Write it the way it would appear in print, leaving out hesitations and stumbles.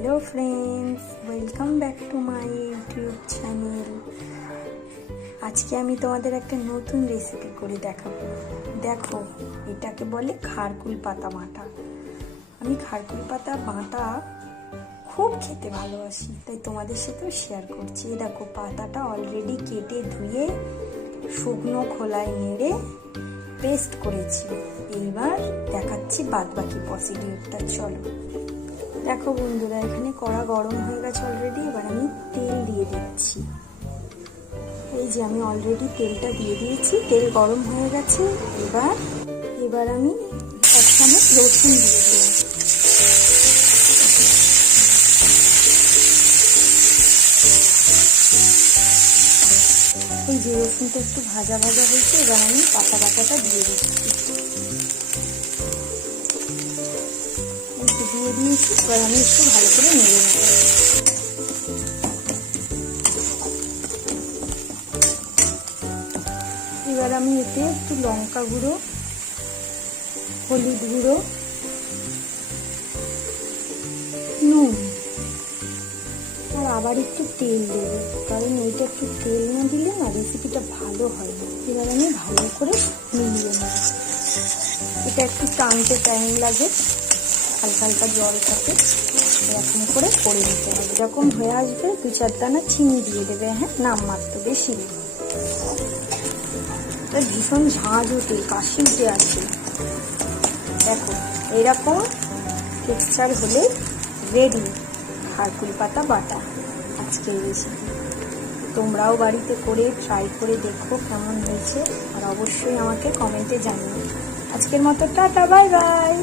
Hello friends, welcome back to my YouTube channel. আজকে আমি তোমাদের একটা নতুন রেসিপি করে দেখাবো। দেখো, এটাকে বলে খারকুল পাতা বাটা। আমি খারকুল পাতা বাটা খুব খেতে ভালোবাসি, তাই তোমাদের সাথেও শেয়ার করছি। দেখো, পাতাটা অলরেডি কেটে ধুয়ে শুকনো খোলায় নেড়ে পেস্ট করেছি। এইবার দেখাচ্ছি বাদবাকি প্রসিডিউরটা। চলো দেখো বন্ধুরা, এখানে কড়া গরম হয়ে গেছে অলরেডি। এবার আমি তেল দিয়ে দিচ্ছি। এই যে আমি অলরেডি তেলটা দিয়ে দিয়েছি, তেল গরম হয়ে গেছে। এবার আমি এক চামচ রসুন দিয়ে দিলাম। এই যে রসুনটা একটু ভাজা ভাজা হয়েছে, এবার আমি পাতা বাটাটা দিয়ে দিচ্ছি। দিয়ে দিয়েছি, এবার আমি একটু ভালো করে নেড়ে নেব। এবার আমি এতে একটু লঙ্কা গুঁড়ো, হলুদ গুঁড়ো, নুন আর আবার একটু তেল দেব, কারণ এইটা একটু তেল না দিলে না রেসিপিটা ভালো হয় না। এবার আমি ভালো করে মিলিয়ে নেব। এটা একটু টানতে টাইম লাগে, হালকা হালকা জল থাকে, এরকম করে করে নিতে হবে। যখন হয়ে আসবে 2-4 দানা চিনি দিয়ে দেবে। হ্যাঁ, নামমাত্র, বেশি দেবে। ভীষণ ঝাঁঝ ওঠে, কাশি উঠে আসে। দেখো, এরকম টেক্সচার হলে রেডি খারকুল পাতা বাটা আজকের রেসিপি। তোমরাও বাড়িতে করে ট্রাই করে দেখো কেমন হয়েছে, আর অবশ্যই আমাকে কমেন্টে জানিও। আজকের মতো টাটা, বাই বাই।